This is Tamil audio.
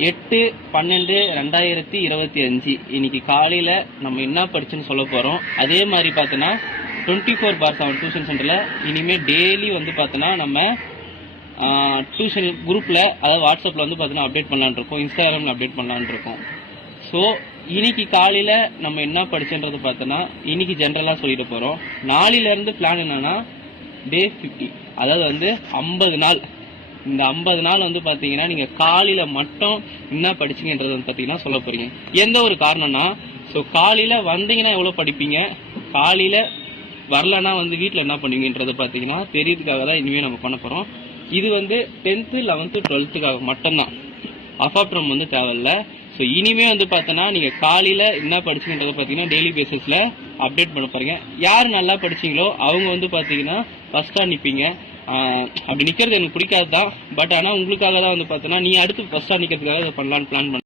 8/12/2025 இன்னைக்கு காலையில் நம்ம என்ன படிச்சுன்னு சொல்ல போகிறோம். அதே மாதிரி பார்த்தோன்னா 24/7 டியூஷன் சென்டரில் இனிமேல் டெய்லி வந்து பார்த்தோன்னா நம்ம டியூஷன் குரூப்பில், அதாவது வாட்ஸ்அப்பில் வந்து பார்த்தோன்னா அப்டேட் பண்ணலான்னு இருக்கோம், இன்ஸ்டாகிராமில் அப்டேட் பண்ணலான்னு இருக்கோம். ஸோ இன்னைக்கு காலையில் நம்ம என்ன படிச்சுன்றது பார்த்தோன்னா இன்னைக்கு ஜென்ரலாக சொல்லிட்டு போகிறோம். நாளையிலேருந்து பிளான் என்னன்னா டே 50, அதாவது வந்து 50 நாள். இந்த 50 நாள் வந்து பார்த்தீங்கன்னா நீங்கள் காலையில் மட்டும் என்ன படிச்சிங்கன்றது வந்து பார்த்தீங்கன்னா சொல்ல போகிறீங்க. எந்த ஒரு காரணம்னா, ஸோ காலையில் வந்தீங்கன்னா எவ்வளோ படிப்பீங்க, காலையில் வரலன்னா வந்து வீட்டில் என்ன பண்ணுவீங்கன்றது பார்த்தீங்கன்னா தெரியறதுக்காக தான் இனிமேல் நம்ம பண்ண போகிறோம். இது வந்து 10th 11th 12th மட்டும்தான், அஃபாப்டம் வந்து தேவையில்லை. ஸோ இனிமே வந்து பார்த்தோன்னா நீங்கள் காலையில் என்ன படிச்சுங்கன்றதை பார்த்தீங்கன்னா டெய்லி பேசிஸில் அப்டேட் பண்ண போகிறீங்க. யார் நல்லா படிச்சிங்களோ அவங்க வந்து பார்த்தீங்கன்னா ஃபஸ்ட்டாக நிற்பீங்க. அப்படி நிற்கிறது எனக்கு பிடிக்காது தான், பட் ஆனால் உங்களுக்காக தான் வந்து பார்த்தோன்னா நீ அடுத்து ஃபஸ்ட்டாக நிற்கிறதுக்காக இதை பண்ணலான்னு பிளான் பண்ண.